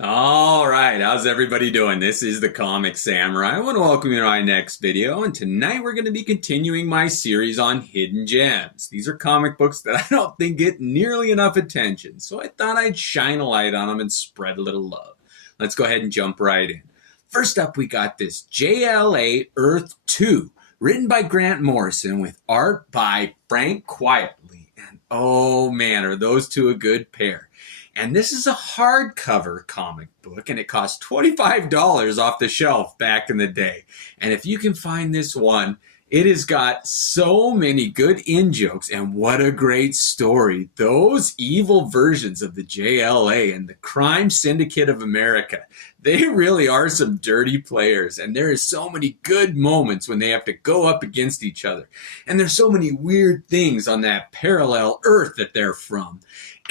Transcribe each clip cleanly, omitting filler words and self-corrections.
All right, how's everybody doing? This is the Comic Samurai. I want to welcome you to my next video, and tonight we're going to be continuing my series on hidden gems. These are comic books that I don't think get nearly enough attention, so I thought I'd shine a light on them and spread a little love. Let's go ahead and jump right in. First up, we got this JLA Earth 2, written by Grant Morrison with art by Frank Quitely. And oh man, are those two a good pair. And this is a hardcover comic book, and it cost $25 off the shelf back in the day. And if you can find this one, it has got so many good in-jokes, and what a great story. Those evil versions of the JLA and the Crime Syndicate of America, they really are some dirty players, and there is so many good moments when they have to go up against each other. And there's so many weird things on that parallel Earth that they're from.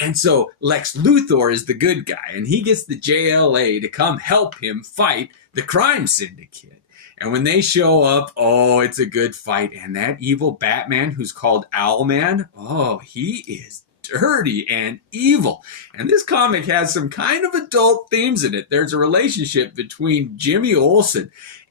And so Lex Luthor is the good guy, and he gets the JLA to come help him fight the Crime Syndicate. And when they show up, oh, it's a good fight. And that evil Batman who's called Owlman, oh, he is dirty and evil. And this comic has some kind of adult themes in it. There's a relationship between Jimmy Olsen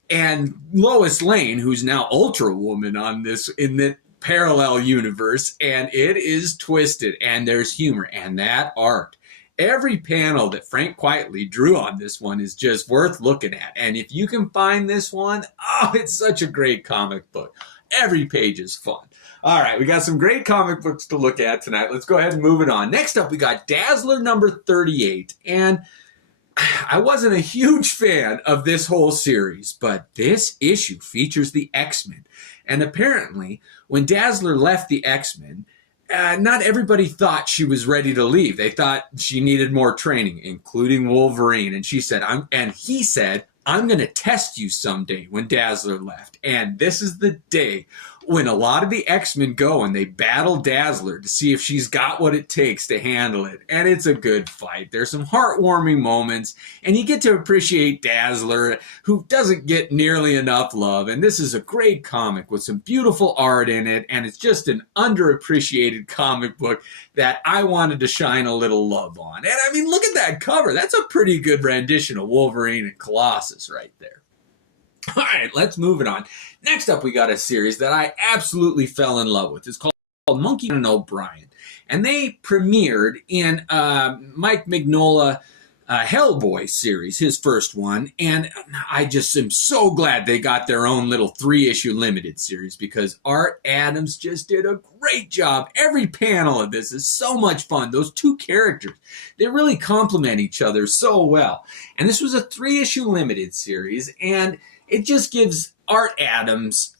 and Lois Lane, who's now Ultrawoman on this in the parallel universe, and it is twisted, and there's humor, and that art. Every panel that Frank Quitely drew on this one is just worth looking at. And if you can find this one, oh, it's such a great comic book. Every page is fun. All right, we got some great comic books to look at tonight. Let's go ahead and move it on. Next up, we got Dazzler number 38. And I wasn't a huge fan of this whole series, but this issue features the X-Men. And apparently, when Dazzler left the X-Men, not everybody thought she was ready to leave. They thought she needed more training, including Wolverine. And he said, I'm going to test you someday when Dazzler left. And this is the day when a lot of the X-Men go and they battle Dazzler to see if she's got what it takes to handle it. And it's a good fight. There's some heartwarming moments, and you get to appreciate Dazzler, who doesn't get nearly enough love. And this is a great comic with some beautiful art in it, and it's just an underappreciated comic book that I wanted to shine a little love on. And I mean, look at that cover. That's a pretty good rendition of Wolverine and Colossus right there. All right, let's move it on. Next up, we got a series that I absolutely fell in love with. It's called Man OBrien. And they premiered in Mike Mignola Hellboy series, his first one. And I just am so glad they got their own little 3-issue limited series, because Art Adams just did a great job. Every panel of this is so much fun. Those two characters, they really complement each other so well. And this was a 3-issue limited series, and it just gives Art Adams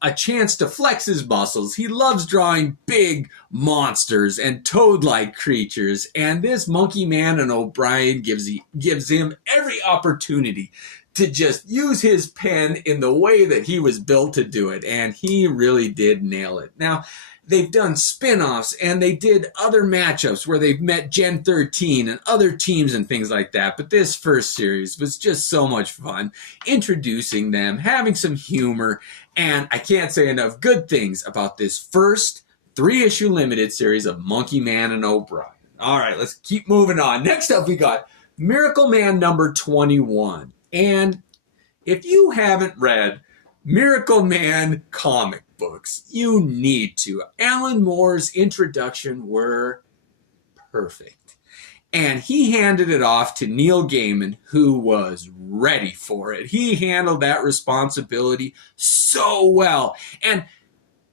a chance to flex his muscles. He loves drawing big monsters and toad-like creatures, and this Monkey Man and O'Brien gives him every opportunity to just use his pen in the way that he was built to do it, and he really did nail it. Now, they've done spin-offs, and they did other matchups where they've met Gen 13 and other teams and things like that. But this first series was just so much fun, introducing them, having some humor, and I can't say enough good things about this first 3-issue limited series of Monkey Man and O'Brien. All right, let's keep moving on. Next up, we got Miracle Man number 21. And if you haven't read Miracle Man comic books, you need to. Alan Moore's introduction were perfect. And he handed it off to Neil Gaiman, who was ready for it. He handled that responsibility so well. And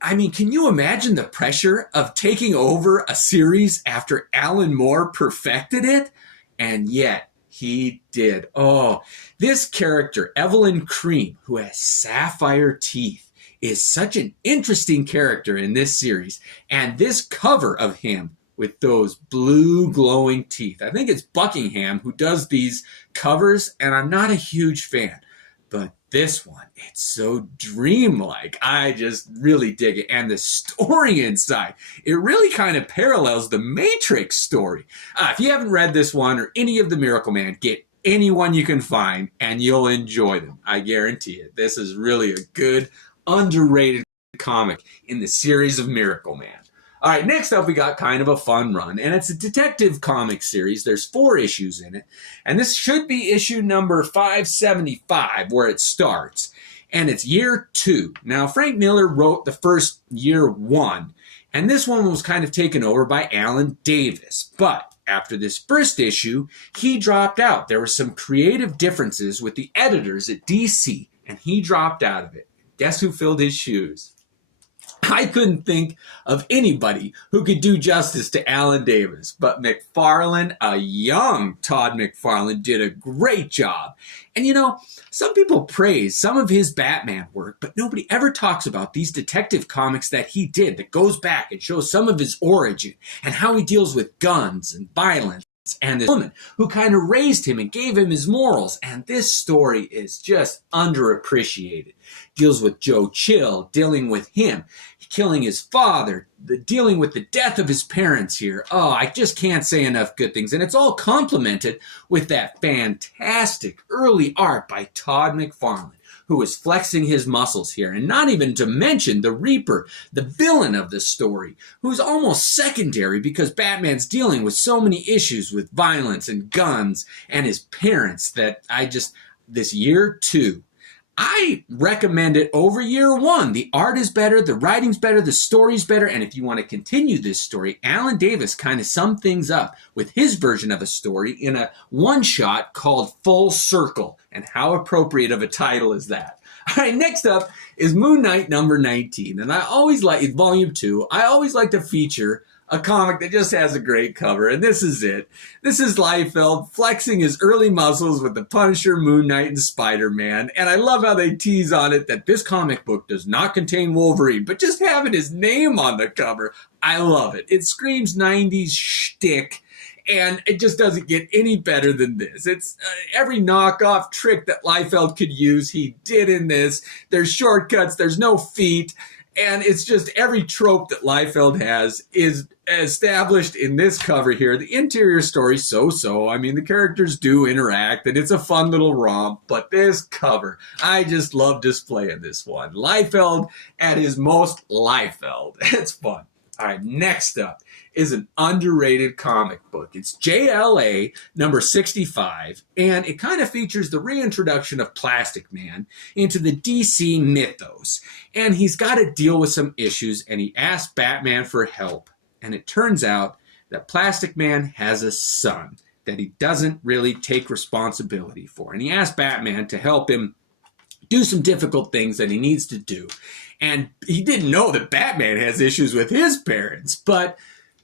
I mean, can you imagine the pressure of taking over a series after Alan Moore perfected it? And yet, he did. Oh, this character, Evelyn Cream, who has sapphire teeth, is such an interesting character in this series. And this cover of him with those blue glowing teeth, I think it's Buckingham who does these covers, and I'm not a huge fan. But this one, it's so dreamlike. I just really dig it. And the story inside, it really kind of parallels the Matrix story. If you haven't read this one or any of the Miracle Man, get anyone you can find and you'll enjoy them. I guarantee it. This is really a good, underrated comic in the series of Miracle Man. All right, next up, we got kind of a fun run, and it's a detective comic series. There's 4 issues in it, and this should be issue number 575 where it starts, and it's year 2. Now, Frank Miller wrote the first year 1, and this one was kind of taken over by Alan Davis, but after this first issue, he dropped out. There were some creative differences with the editors at DC, and he dropped out of it. Guess who filled his shoes? I couldn't think of anybody who could do justice to Alan Davis, but McFarlane, a young Todd McFarlane, did a great job. And you know, some people praise some of his Batman work, but nobody ever talks about these detective comics that he did that goes back and shows some of his origin and how he deals with guns and violence. And this woman who kind of raised him and gave him his morals. And this story is just underappreciated. Deals with Joe Chill, dealing with him, killing his father, dealing with the death of his parents here. Oh, I just can't say enough good things. And it's all complemented with that fantastic early art by Todd McFarlane, who is flexing his muscles here. And not even to mention the Reaper, the villain of the story, who's almost secondary because Batman's dealing with so many issues with violence and guns and his parents that this year 2, I recommend it over year 1. The art is better, the writing's better, the story's better, and if you want to continue this story, Alan Davis kind of summed things up with his version of a story in a one-shot called Full Circle. And how appropriate of a title is that? All right, next up is Moon Knight number 19. And I always like, volume 2, I always like to feature a comic that just has a great cover, and this is it. This is Liefeld flexing his early muscles with the Punisher, Moon Knight, and Spider-Man, and I love how they tease on it that this comic book does not contain Wolverine, but just having his name on the cover, I love it. It screams 90s shtick, and it just doesn't get any better than this. It's every knockoff trick that Liefeld could use, he did in this. There's shortcuts, there's no feet, and it's just every trope that Liefeld has is established in this cover here. The interior story, so-so. I mean, the characters do interact, and it's a fun little romp, but this cover, I just love displaying this one. Liefeld at his most Liefeld. It's fun. All right, next up is an underrated comic book. It's JLA number 65, and it kind of features the reintroduction of Plastic Man into the DC mythos. And he's got to deal with some issues, and he asks Batman for help. And it turns out that Plastic Man has a son that he doesn't really take responsibility for. And he asks Batman to help him do some difficult things that he needs to do. And he didn't know that Batman has issues with his parents, but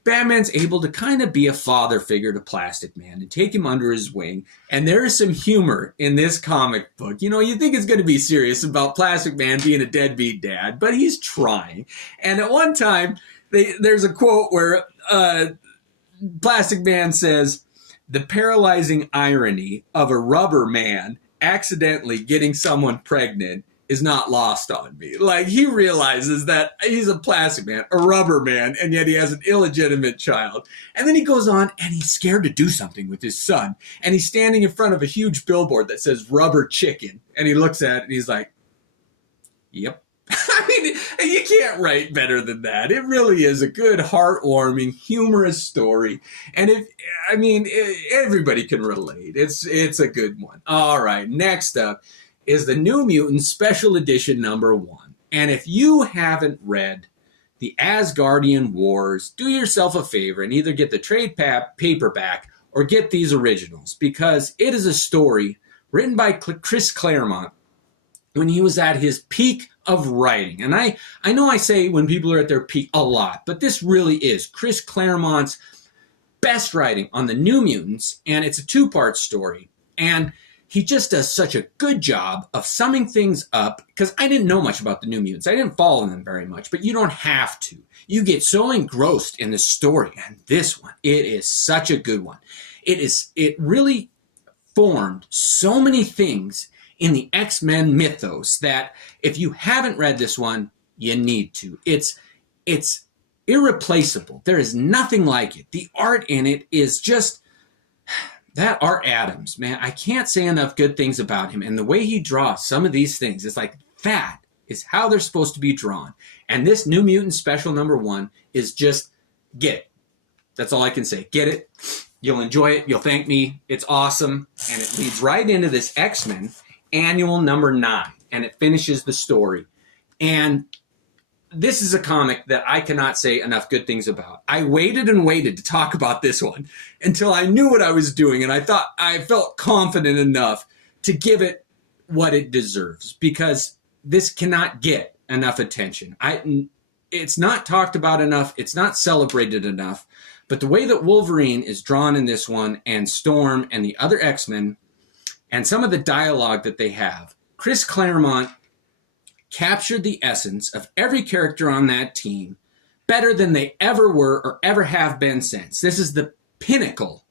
Batman's able to kind of be a father figure to Plastic Man and take him under his wing. And there is some humor in this comic book. You know, you think it's going to be serious about Plastic Man being a deadbeat dad, but he's trying. And at one time, there's a quote where Plastic Man says, "The paralyzing irony of a rubber man accidentally getting someone pregnant is not lost on me." Like, he realizes that he's a plastic man, a rubber man, and yet he has an illegitimate child. And then he goes on and he's scared to do something with his son. And he's standing in front of a huge billboard that says rubber chicken. And he looks at it and he's like, yep. I mean, you can't write better than that. It really is a good, heartwarming, humorous story. And everybody can relate. It's a good one. All right, next up is the New Mutants Special Edition number 1. And if you haven't read the Asgardian Wars, do yourself a favor and either get the trade paperback or get these originals, because it is a story written by Chris Claremont when he was at his peak of writing. And I know I say when people are at their peak a lot, but this really is Chris Claremont's best writing on the New Mutants, and it's a 2-part story. And he just does such a good job of summing things up, because I didn't know much about the New Mutants. I didn't follow them very much, but you don't have to. You get so engrossed in the story, and this one, it is such a good one. It really formed so many things in the XMen mythos that if you haven't read this one, you need to. It's irreplaceable. There is nothing like it. The art in it is just... That Art Adams, man, I can't say enough good things about him. And the way he draws some of these things, it's like, that is how they're supposed to be drawn. And this New Mutant Special number 1 is just get it. That's all I can say. Get it. You'll enjoy it. You'll thank me. It's awesome. And it leads right into this X-Men annual number 9. And it finishes the story. And this is a comic that I cannot say enough good things about. I waited and waited to talk about this one until I knew what I was doing. And I thought I felt confident enough to give it what it deserves. Because this cannot get enough attention. It's not talked about enough. It's not celebrated enough. But the way that Wolverine is drawn in this one, and Storm and the other X-Men, and some of the dialogue that they have, Chris Claremont captured the essence of every character on that team better than they ever were or ever have been since. This is the pinnacle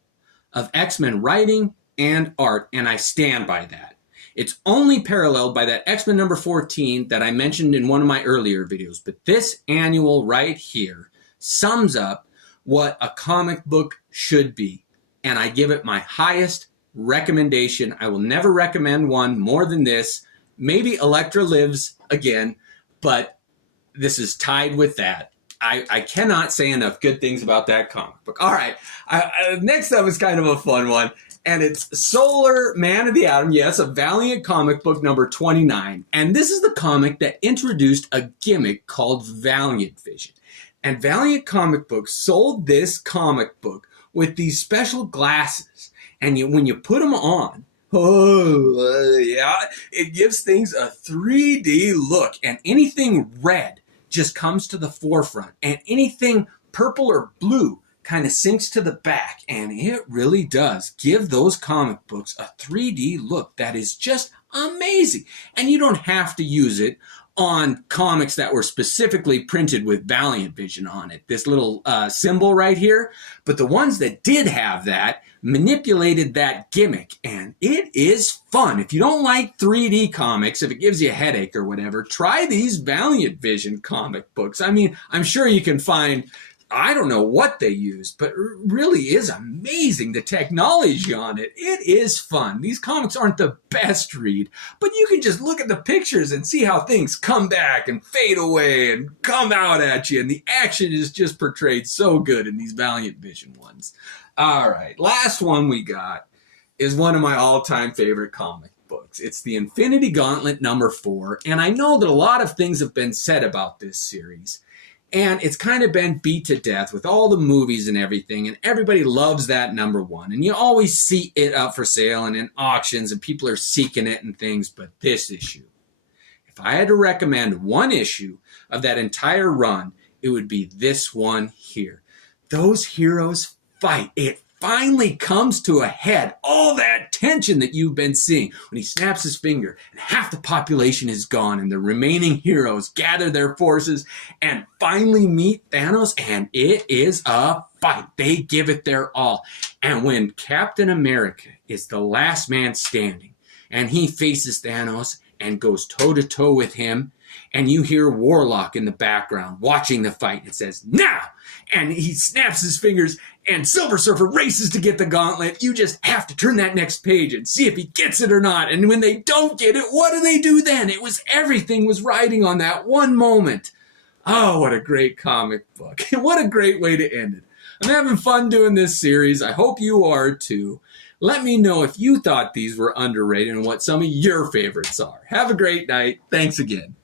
of X-Men writing and art, and I stand by that. It's only paralleled by that X-Men number 14 that I mentioned in one of my earlier videos. But this annual right here sums up what a comic book should be. And I give it my highest recommendation. I will never recommend one more than this. Maybe Elektra Lives again, but this is tied with that. I cannot say enough good things about that comic book. All right, next up is kind of a fun one. And it's Solar Man of the Atom, yes, a Valiant comic book number 29. And this is the comic that introduced a gimmick called Valiant Vision. And Valiant Comic Books sold this comic book with these special glasses. And when you put them on, it gives things a 3D look. And anything red just comes to the forefront. And anything purple or blue kind of sinks to the back. And it really does give those comic books a 3D look that is just amazing. And you don't have to use it on comics that were specifically printed with Valiant Vision on it, this little symbol right here. But the ones that did have that manipulated that gimmick, and it is fun. If you don't like 3D comics, if it gives you a headache or whatever, try these Valiant Vision comic books. I mean, I'm sure you can find, I don't know what they used, but it really is amazing, the technology on it. It is fun. These comics aren't the best read, but you can just look at the pictures and see how things come back and fade away and come out at you. And the action is just portrayed so good in these Valiant Vision ones. All right, last one we got is one of my all-time favorite comic books. It's the Infinity Gauntlet number 4. And I know that a lot of things have been said about this series. And it's kind of been beat to death with all the movies and everything. And everybody loves that number 1. And you always see it up for sale and in auctions. And people are seeking it and things. But this issue, if I had to recommend one issue of that entire run, it would be this one here. Those heroes fight. It finally comes to a head. All that tension that you've been seeing when he snaps his finger and half the population is gone and the remaining heroes gather their forces and finally meet Thanos, and it is a fight. They give it their all. And when Captain America is the last man standing and he faces Thanos and goes toe-to-toe with him, and you hear Warlock in the background watching the fight, it says, "Now!" And he snaps his fingers, and Silver Surfer races to get the gauntlet. You just have to turn that next page and see if he gets it or not. And when they don't get it, what do they do then? It was everything was riding on that one moment. Oh, what a great comic book. What a great way to end it. I'm having fun doing this series. I hope you are too. Let me know if you thought these were underrated and what some of your favorites are. Have a great night. Thanks again.